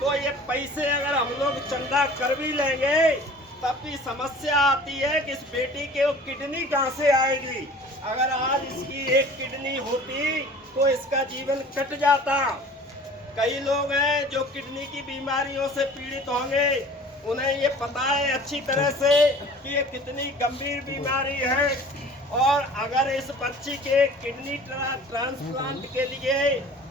तो ये पैसे अगर हम लोग चंदा कर भी लेंगे तब भी समस्या आती है कि इस बेटी के वो किडनी कहाँ से आएगी। अगर आज इसकी एक किडनी होती तो इसका जीवन कट जाता। कई लोग हैं जो किडनी की बीमारियों से पीड़ित होंगे, उन्हें ये पता है अच्छी तरह से कि ये कितनी गंभीर बीमारी है। और अगर इस बच्ची के किडनी ट्रांसप्लांट के लिए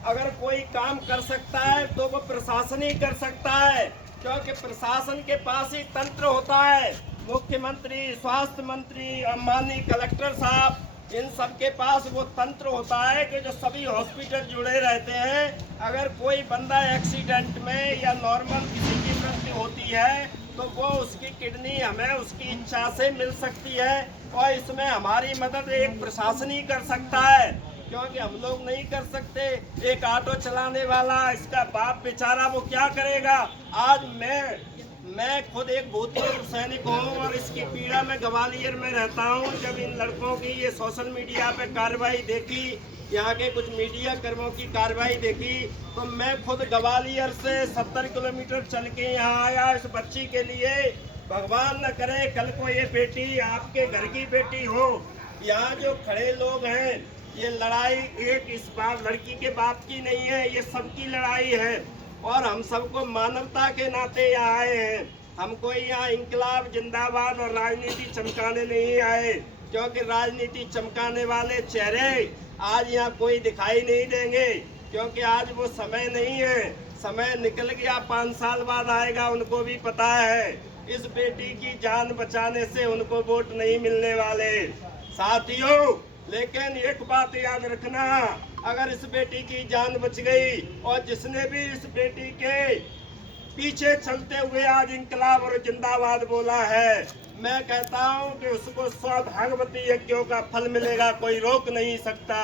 अगर कोई काम कर सकता है तो वो प्रशासन ही कर सकता है, क्योंकि प्रशासन के पास ही तंत्र होता है। मुख्यमंत्री, स्वास्थ्य मंत्री और माननीय कलेक्टर साहब, इन सब के पास वो तंत्र होता है कि जो सभी हॉस्पिटल जुड़े रहते हैं। अगर कोई बंदा एक्सीडेंट में या नॉर्मल किसी की मृत्यु होती है तो वो उसकी किडनी हमें उसकी इच्छा से मिल सकती है, और इसमें हमारी मदद एक प्रशासन ही कर सकता है, क्योंकि हम लोग नहीं कर सकते। एक ऑटो चलाने वाला, इसका बाप बेचारा, वो क्या करेगा। आज मैं खुद एक भूतपूर्व सैनिक हूँ और इसकी पीड़ा में ग्वालियर में रहता हूँ। जब इन लड़कों की ये सोशल मीडिया पे कार्रवाई देखी, यहाँ के कुछ मीडिया कर्मियों की कार्रवाई देखी, तो मैं खुद ग्वालियर से 70 किलोमीटर चल के यहाँ आया इस बच्ची के लिए। भगवान न करे कल को ये बेटी आपके घर की बेटी हो। यहाँ जो खड़े लोग हैं, ये लड़ाई एक इस बार लड़की के बाप की नहीं है, ये सबकी लड़ाई है। और हम सबको मानवता के नाते यहाँ आए हैं। हम कोई यहाँ इंकलाब जिंदाबाद और राजनीति चमकाने नहीं आए, क्योंकि राजनीति चमकाने वाले चेहरे आज यहाँ कोई दिखाई नहीं देंगे, क्योंकि आज वो समय नहीं है। समय निकल गया, 5 साल बाद आएगा, उनको भी पता है। इस बेटी की जान बचाने से उनको वोट नहीं मिलने वाले साथियों। लेकिन एक बात याद रखना, अगर इस बेटी की जान बच गई और जिसने भी इस बेटी के पीछे चलते हुए आज इंकलाब और जिंदाबाद बोला है, मैं कहता हूं कि उसको 100 भागवती यज्ञों का फल मिलेगा, कोई रोक नहीं सकता।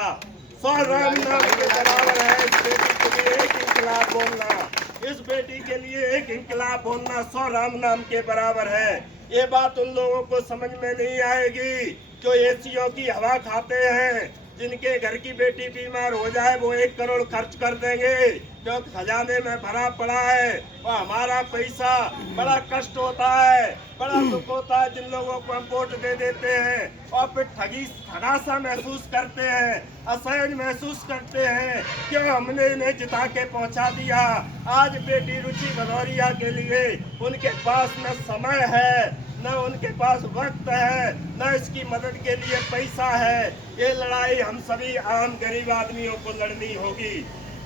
100 राम नाम के बराबर है इस बेटी के लिए एक इंकलाब बोलना, इस बेटी के लिए एक इंकलाब बोलना 100 राम नाम के बराबर है। ये बात उन लोगों को समझ में नहीं आएगी जो एसीओ की हवा खाते हैं। जिनके घर की बेटी बीमार हो जाए वो 1 करोड़ खर्च कर देंगे, क्योंकि खजाने में भरा पड़ा है और हमारा पैसा। बड़ा कष्ट होता है, बड़ा दुख होता है जिन लोगों को हम वोट दे देते हैं और फिर ठगा सा महसूस करते हैं, असहज महसूस करते हैं, क्यों हमने इन्हें जिता के पहुंचा दिया। आज बेटी रुचि भदौरिया के लिए उनके पास न समय है, न उनके पास वक्त है, न इसकी मदद के लिए पैसा है। ये लड़ाई हम सभी आम गरीब आदमियों को लड़नी होगी,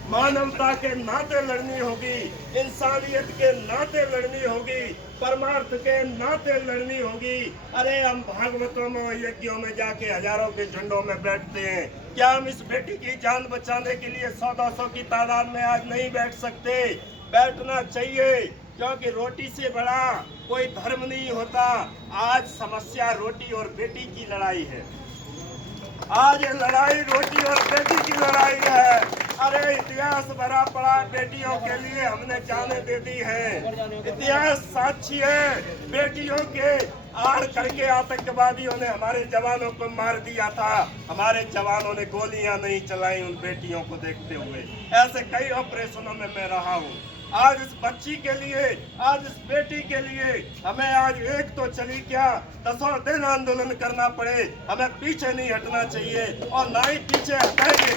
मानवता के नाते लड़नी होगी, इंसानियत के नाते लड़नी होगी, परमार्थ के नाते लड़नी होगी। अरे हम भागवतों में, यज्ञों में जाके हजारों के झंडों में बैठते हैं, क्या हम इस बेटी की जान बचाने के लिए 100-200 की तादाद में आज नहीं बैठ सकते? बैठना चाहिए, क्योंकि रोटी से बड़ा कोई धर्म नहीं होता। आज समस्या रोटी और बेटी की लड़ाई है, आज ये लड़ाई रोटी और बेटी की लड़ाई है। अरे इतिहास भरा पड़ा बेटियों के लिए, हमने जाने दे दी है। इतिहास साक्षी है, बेटियों के आड़ करके आतंकवादियों ने हमारे जवानों को मार दिया था। हमारे जवानों ने गोलियां नहीं चलाई उन बेटियों को देखते हुए। ऐसे कई ऑपरेशनों में मैं रहा हूँ। आज इस बच्ची के लिए, आज इस बेटी के लिए हमें आज एक तो चली क्या 10 दिन आंदोलन करना पड़े, हमें पीछे नहीं हटना चाहिए और ना ही पीछे हटेंगे।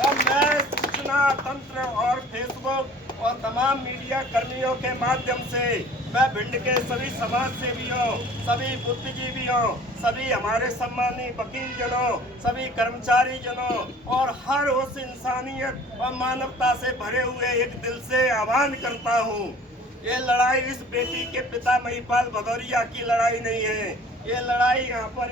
और मैं सूचना तंत्र और फेसबुक और तमाम मीडिया कर्मियों के माध्यम से मैं भिंड के सभी समाज सेवियों, सभी बुद्धिजीवियों, सभी हमारे सम्मानीय वकील जनों, सभी कर्मचारी जनों और हर उस इंसानियत और मानवता से भरे हुए एक दिल से आह्वान करता हूँ, ये लड़ाई इस बेटी के पिता महिपाल भदौरिया की लड़ाई नहीं है। ये लड़ाई यहाँ पर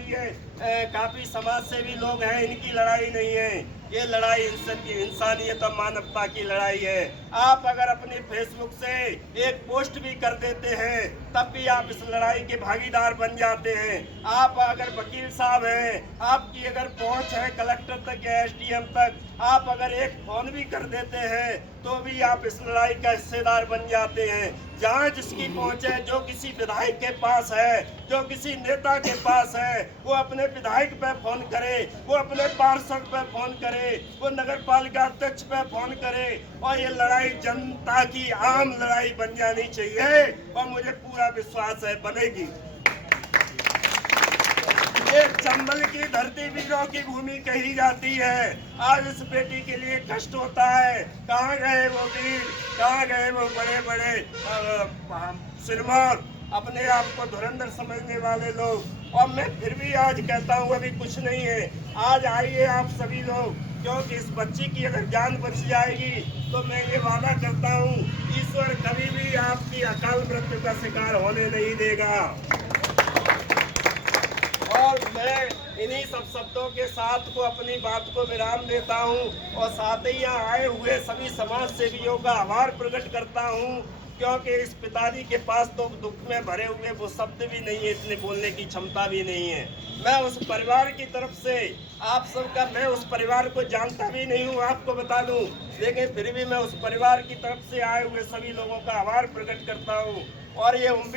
काफी समाज सेवी लोग हैं, इनकी लड़ाई नहीं है। ये लड़ाई इंसानियत और मानवता की लड़ाई है। आप अगर अपनी फेसबुक से एक पोस्ट भी कर देते हैं तब भी आप इस लड़ाई के भागीदार बन जाते हैं। आप अगर वकील साहब हैं, आपकी अगर पहुंच है कलेक्टर तक या एसडीएम तक, आप अगर एक फोन भी कर देते हैं तो भी आप इस लड़ाई का हिस्सेदार बन जाते हैं। जहाँ जिसकी पहुँच है, जो किसी विधायक के पास है, जो किसी नेता के पास है, वो अपने विधायक पे फोन करे, वो अपने पार्षद पे फोन करे, वो नगर पालिका अध्यक्ष पे फोन करे। और ये लड़ाई जनता की आम लड़ाई बन जानी चाहिए और मुझे पूरा विश्वास है बनेगी। ये चंबल की धरती वीरों की भूमि कही जाती है। आज इस बेटी के लिए कष्ट होता है। कहाँ गए वो वीर, कहाँ गए वो बड़े बड़े सिरमौर, अपने आप को धुरंधर समझने वाले लोग। और मैं फिर भी आज कहता हूँ अभी कुछ नहीं है। आज आइए आप सभी लोग, क्योंकि इस बच्ची की अगर जान बच जाएगी तो मैं ये वादा करता हूँ ईश्वर कभी भी आपकी अकाल मृत्यु का शिकार होने नहीं देगा। और मैं इन्हीं सब शब्दों के साथ को अपनी बात को विराम देता हूं और साथ ही यहाँ आए हुए सभी समाज सेवियों का आभार प्रकट करता हूं, क्योंकि इस पिताजी के पास तो दुख में भरे हुए वो शब्द भी नहीं है, इतने बोलने की क्षमता भी नहीं है। मैं उस परिवार की तरफ से आप सबका, मैं उस परिवार को जानता भी नहीं हूँ आपको बता दूं, लेकिन फिर भी मैं उस परिवार की तरफ से आए हुए सभी लोगों का आभार प्रकट करता हूँ और ये उम्मीद